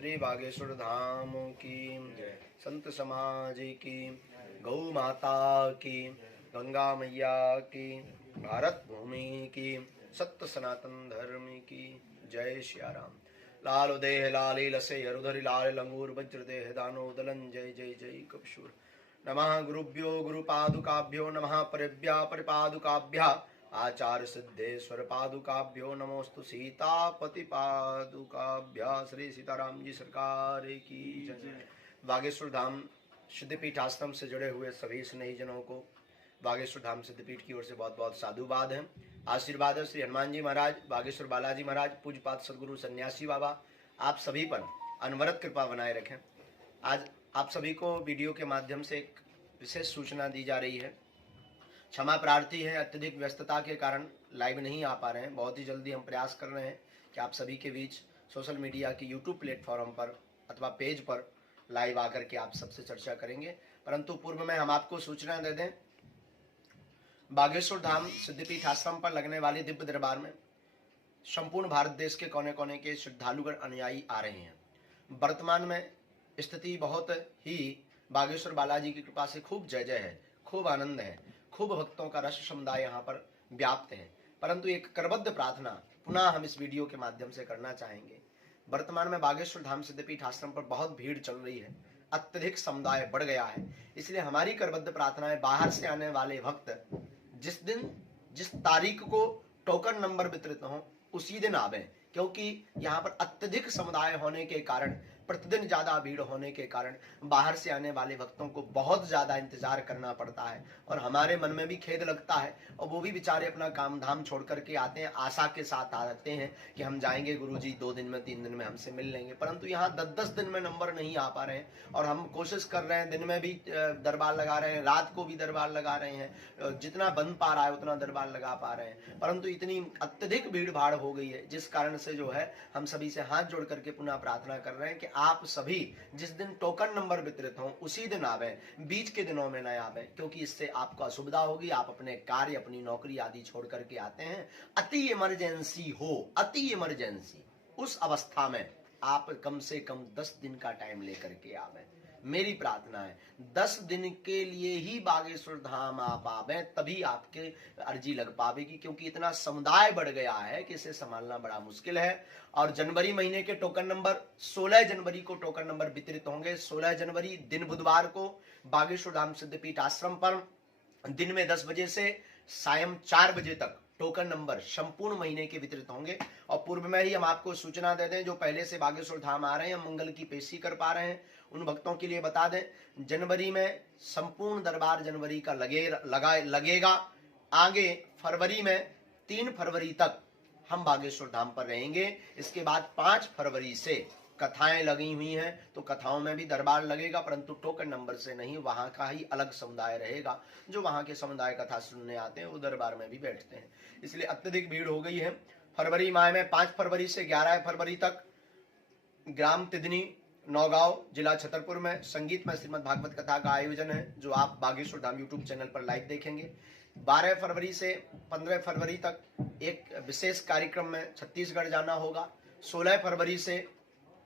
श्री बागेश्वर धाम की संत समाज की, गौ माता की, गंगा मैया की, भारत भूमि की, सत्य सनातन धर्म की जय श्री राम। लाल देह लाली लसे हरुधरि लाल लंगूर वज्र देह दानो दलन जय जय जय कपशूर। नमः गुरुभ्यो गुरुपादुकाभ्यो नमः परिभ्या परिपादुकाभ्या आचार्य सिद्धेश्वर पादुकाभ्यो नमोस्तु सीतापति पादुकाभ्या। श्री सीताराम जी सरकार की जय। बागेश्वर धाम सिद्धपीठ आश्रम से जुड़े हुए सभी स्नेही जनों को बागेश्वर धाम सिद्धपीठ की ओर से बहुत बहुत साधुवाद है, आशीर्वाद है। श्री हनुमान जी महाराज, बागेश्वर बालाजी महाराज, पूज्यपाद सदगुरु सन्यासी बाबा आप सभी पर अनवरत कृपा बनाए रखें। आज आप सभी को वीडियो के माध्यम से एक विशेष सूचना दी जा रही है। क्षमा प्रार्थी है, अत्यधिक व्यस्तता के कारण लाइव नहीं आ पा रहे हैं। बहुत ही जल्दी हम प्रयास कर रहे हैं कि आप सभी के बीच सोशल मीडिया की यूट्यूब प्लेटफॉर्म पर अथवा पेज पर लाइव आकर के आप सबसे चर्चा करेंगे। परंतु पूर्व में हम आपको सूचना दे दें, बागेश्वर धाम सिद्धपीठ आश्रम पर लगने वाले दिव्य दरबार में संपूर्ण भारत देश के कोने कोने के श्रद्धालुगण अनुयायी आ रहे हैं। वर्तमान में स्थिति बहुत ही बागेश्वर बालाजी की कृपा से खूब जय जय है, खूब आनंद है, खूब भक्तों का रस समुदाय यहाँ पर व्याप्त है। परंतु एक करबद्ध प्रार्थना पुनः हम इस वीडियो के माध्यम से करना चाहेंगे। वर्तमान में बागेश्वर धाम सिद्धपीठ आश्रम पर बहुत भीड़ चल रही है, अत्यधिक समुदाय बढ़ गया है। इसलिए हमारी करबद्ध प्रार्थना है, बाहर से आने वाले भक्त जिस दिन जिस तारीख को टोकन नंबर वितरित हो उसी दिन आवे, क्योंकि यहाँ पर अत्यधिक समुदाय होने के कारण, प्रतिदिन ज्यादा भीड़ होने के कारण बाहर से आने वाले भक्तों को बहुत ज्यादा इंतजार करना पड़ता है और हमारे मन में भी खेद लगता है। और वो भी बेचारे अपना काम धाम छोड़ करके आते हैं, आशा के साथ आते हैं कि हम जाएंगे गुरुजी 2 दिन में 3 दिन में हमसे मिल लेंगे। परंतु यहाँ 10-10 दिन में नंबर नहीं आ पा रहे हैं और हम कोशिश कर रहे हैं, दिन में भी दरबार लगा रहे हैं, रात को भी दरबार लगा रहे हैं, जितना बन पा रहा है उतना दरबार लगा पा रहे हैं। परंतु इतनी अत्यधिक भीड़ भाड़ हो गई है, जिस कारण से जो है हम सभी से हाथ जोड़ करके पुनः प्रार्थना कर रहे हैं कि आप सभी जिस दिन टोकन नंबर वितरित हो उसी दिन आवे, बीच के दिनों में न आवे, क्योंकि इससे आपको असुविधा होगी। आप अपने कार्य, अपनी नौकरी आदि छोड़ करके आते हैं, अति इमरजेंसी हो, अति इमरजेंसी, उस अवस्था में आप कम से कम 10 दिन का टाइम लेकर के आवे। मेरी प्रार्थना है 10 दिन के लिए ही बागेश्वर धाम आप आवे, तभी आपके अर्जी लग पावेगी, क्योंकि इतना समुदाय बढ़ गया है कि इसे संभालना बड़ा मुश्किल है। और जनवरी महीने के टोकन नंबर 16 जनवरी को टोकन नंबर वितरित होंगे। 16 जनवरी दिन बुधवार को बागेश्वर धाम सिद्धपीठ आश्रम पर दिन में 10 बजे से सायं 4 बजे तक टोकन नंबर संपूर्ण महीने के वितरित होंगे। और पूर्व में ही हम आपको सूचना दे दें, जो पहले से बागेश्वर धाम आ रहे हैं, मंगल की पेशी कर पा रहे हैं, उन भक्तों के लिए बता दें, जनवरी में संपूर्ण दरबार जनवरी का लगेगा। आगे फरवरी में 3 फरवरी तक हम बागेश्वर धाम पर रहेंगे। इसके बाद 5 फरवरी से कथाएं लगी हुई हैं, तो कथाओं में भी दरबार लगेगा, परंतु टोकन नंबर से नहीं, वहां का ही अलग समुदाय रहेगा। जो वहां के समुदाय कथा सुनने आते हैं वो दरबार में भी बैठते हैं। इसलिए अत्यधिक भीड़ हो गई है। फरवरी माह में 5 फरवरी से 11 फरवरी तक ग्राम तिदनी, नौगांव, जिला छतरपुर में संगीत में श्रीमद् भागवत कथा का आयोजन है, जो आप बागेश्वर धाम यूट्यूब चैनल पर लाइव देखेंगे। 12 फरवरी से 15 फरवरी तक एक विशेष कार्यक्रम में छत्तीसगढ़ जाना होगा। 16 फरवरी से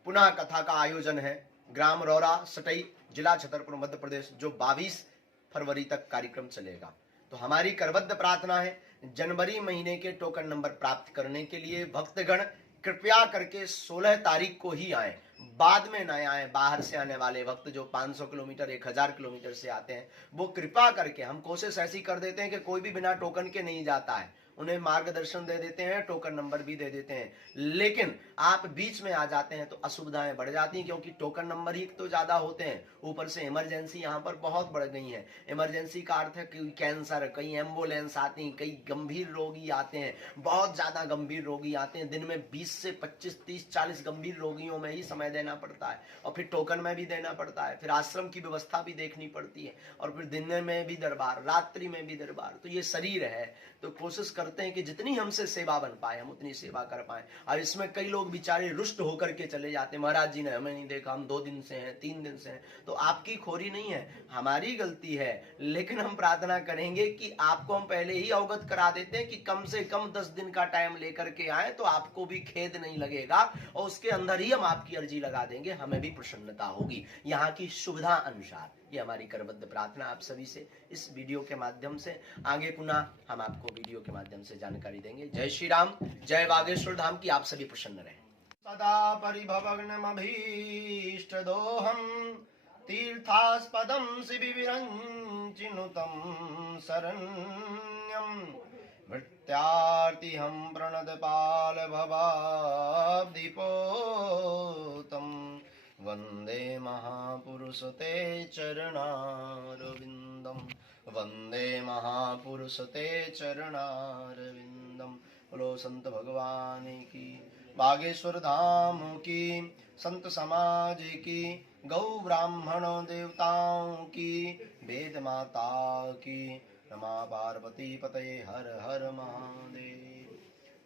पुनः कथा का आयोजन है, ग्राम रौरा सटई, जिला छतरपुर, मध्य प्रदेश, जो 22 फरवरी तक कार्यक्रम चलेगा। तो हमारी करबद्ध प्रार्थना है, जनवरी महीने के टोकन नंबर प्राप्त करने के लिए भक्तगण कृपया करके 16 तारीख को ही आए, बाद में न आए। बाहर से आने वाले भक्त जो 500 किलोमीटर 1000 किलोमीटर से आते हैं, वो कृपा करके, हम कोशिश ऐसी कर देते हैं कि कोई भी बिना टोकन के नहीं जाता है, उन्हें मार्गदर्शन दे देते हैं, टोकन नंबर भी दे देते हैं। लेकिन आप बीच में आ जाते हैं तो असुविधाएं बढ़ जाती हैं, क्योंकि टोकन नंबर ही तो ज्यादा होते हैं, ऊपर से इमरजेंसी यहाँ पर बहुत बढ़ गई है। इमरजेंसी का अर्थ है कि कैंसर, कई एम्बुलेंस आती हैं, कई गंभीर रोगी आते हैं, बहुत ज्यादा गंभीर रोगी आते हैं। दिन में 20 से 25, 30, 40 गंभीर रोगियों में ही समय देना पड़ता है, और फिर टोकन में भी देना पड़ता है, फिर आश्रम की व्यवस्था भी देखनी पड़ती है, और फिर दिन में भी दरबार, रात्रि में भी दरबार। तो ये शरीर है, तो कोशिश कर करते हैं कि जितनी हमसे सेवा बन पाए हम उतनी सेवा कर पाए। और इसमें कई लोग बेचारे रुष्ट होकर के चले जाते हैं, महाराज जी ने हमें नहीं देखा, हम 2 दिन से हैं, 3 दिन से हैं। तो आपकी खोरी नहीं है, हमारी गलती है, लेकिन हम प्रार्थना करेंगे कि आपको हम पहले ही अवगत करा देते हैं कि कम से कम 10 दिन का टाइम लेकर के आए, तो आपको भी खेद नहीं लगेगा और उसके अंदर ही हम आपकी अर्जी लगा देंगे, हमें भी प्रसन्नता होगी यहाँ की सुविधा अनुसार। ये हमारी करबद्ध प्रार्थना आप सभी से इस वीडियो के माध्यम से। आगे पुनः हम आपको वीडियो के माध्यम से जानकारी देंगे। जय श्री राम, जय बागेश्वर धाम की आप सभी प्रसन्न रहें। सदा परिभवग्नमभीष्ट दोहम तीर्थास्पदम शिविरंचिनुतम शरण्यम भृत्यार्तिहं प्रणतपाल भवाब्धिपोतम वंदे महापुरुष ते चरणारविंदम, वंदे महापुरुष ते चरणारविंदम। बोलो संत भगवान की, बागेश्वर धाम की, संत समाज की, गौ ब्राह्मण देवताओं की, वेद माता की, रमा पार्वती पतये हर हर महादेव।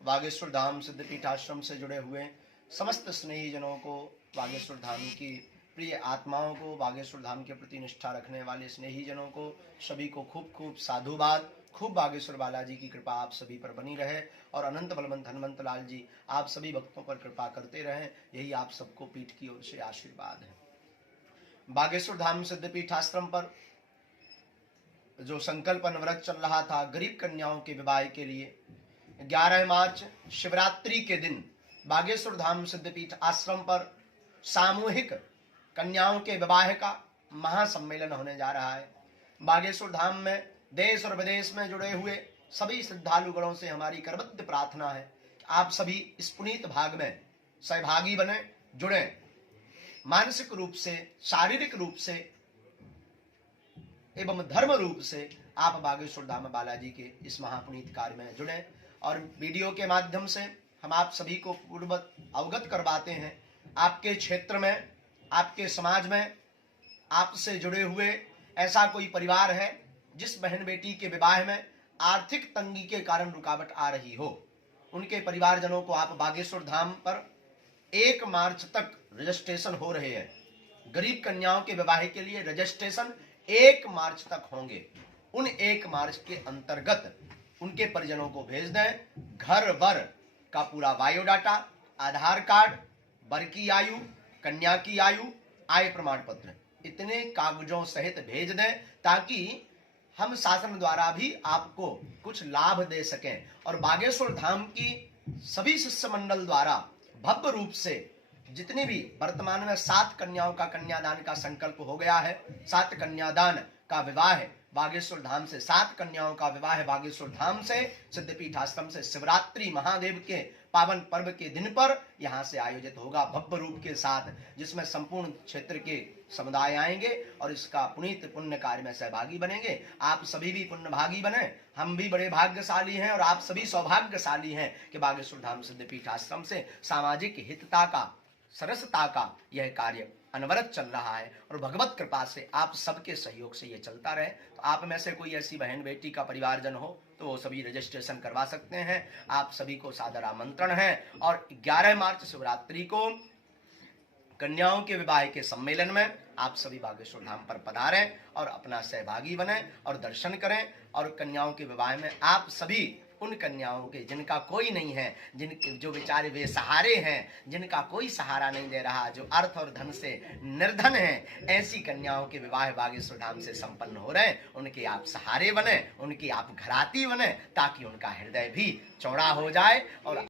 बागेश्वर धाम सिद्धपीठ आश्रम से जुड़े हुए समस्त स्नेही जनों को, बागेश्वर धाम की प्रिय आत्माओं को, बागेश्वर धाम के प्रति निष्ठा रखने वाले स्नेही जनों को, सभी को खूब खूब साधुवाद। खूब बागेश्वर बालाजी की कृपा आप सभी पर बनी रहे और अनंत बलवंत हनुमंत लाल जी आप सभी भक्तों पर कृपा करते रहें, यही आप सबको पीठ की ओर से आशीर्वाद है। बागेश्वर धाम सिद्धपीठ आश्रम पर जो संकल्पन व्रत चल रहा था गरीब कन्याओं के विवाह के लिए, 11 मार्च शिवरात्रि के दिन बागेश्वर धाम सिद्धपीठ आश्रम पर सामूहिक कन्याओं के विवाह का महासम्मेलन होने जा रहा है। बागेश्वर धाम में देश और विदेश में जुड़े हुए सभी श्रद्धालुगणों से हमारी करबद्ध प्रार्थना है कि आप सभी इस पुनीत भाग में सहभागी बने, जुड़े, मानसिक रूप से, शारीरिक रूप से एवं धर्म रूप से आप बागेश्वर धाम बालाजी के इस महापुनीत कार्य में जुड़े। और वीडियो के माध्यम से हम आप सभी को पूर्ववत अवगत करवाते हैं, आपके क्षेत्र में, आपके समाज में आपसे जुड़े हुए ऐसा कोई परिवार है जिस बहन बेटी के विवाह में आर्थिक तंगी के कारण रुकावट आ रही हो, उनके परिवारजनों को आप बागेश्वर धाम पर 1 मार्च तक रजिस्ट्रेशन हो रहे हैं। गरीब कन्याओं के विवाह के लिए रजिस्ट्रेशन 1 मार्च तक होंगे। उन 1 मार्च के अंतर्गत उनके परिजनों को भेज दें। घर वर का पूरा बायोडाटा, आधार कार्ड, वर की आयु, कन्या की आयु, आय प्रमाण पत्र, इतने कागजों सहित भेज दें ताकि हम शासन द्वारा भी आपको कुछ लाभ दे सकें। और बागेश्वर धाम की सभी शिष्य मंडल द्वारा भव्य रूप से जितनी भी वर्तमान में 7 कन्याओं का कन्यादान का संकल्प हो गया है, 7 कन्यादान का विवाह बागेश्वर धाम से, 7 कन्याओं का विवाह बागेश्वर धाम से सिद्धपीठ आश्रम से शिवरात्रि महादेव के पावन पर्व के दिन पर यहाँ से आयोजित होगा भव्य रूप के साथ, जिसमें संपूर्ण क्षेत्र के समुदाय आएंगे और इसका पुनीत पुण्य कार्य में सहभागी बनेंगे। आप सभी भी पुण्यभागी बने, हम भी बड़े भाग्यशाली हैं और आप सभी सौभाग्यशाली हैं कि बागेश्वर धाम सिद्धपीठ आश्रम से सामाजिक हितता का, सरसता का यह कार्य अनवरत चल रहा है और भगवत कृपा से आप सबके सहयोग से ये चलता रहे। तो आप में से कोई ऐसी बहन बेटी का परिवारजन हो तो वो सभी रजिस्ट्रेशन करवा सकते हैं। आप सभी को सादर आमंत्रण है। और 11 मार्च शिवरात्रि को कन्याओं के विवाह के सम्मेलन में आप सभी बागेश्वर धाम पर पधारें और अपना सहभागी बने और दर्शन करें। और कन्याओं के विवाह में आप सभी उन कन्याओं के जिनका कोई नहीं है, जो बेचारे बेसहारे हैं, जिनका कोई सहारा नहीं दे रहा, जो अर्थ और धन से निर्धन हैं, ऐसी कन्याओं के विवाह बागेश्वर धाम से संपन्न हो रहे हैं। उनके आप सहारे बने, उनकी आप घराती बने, ताकि उनका हृदय भी चौड़ा हो जाए और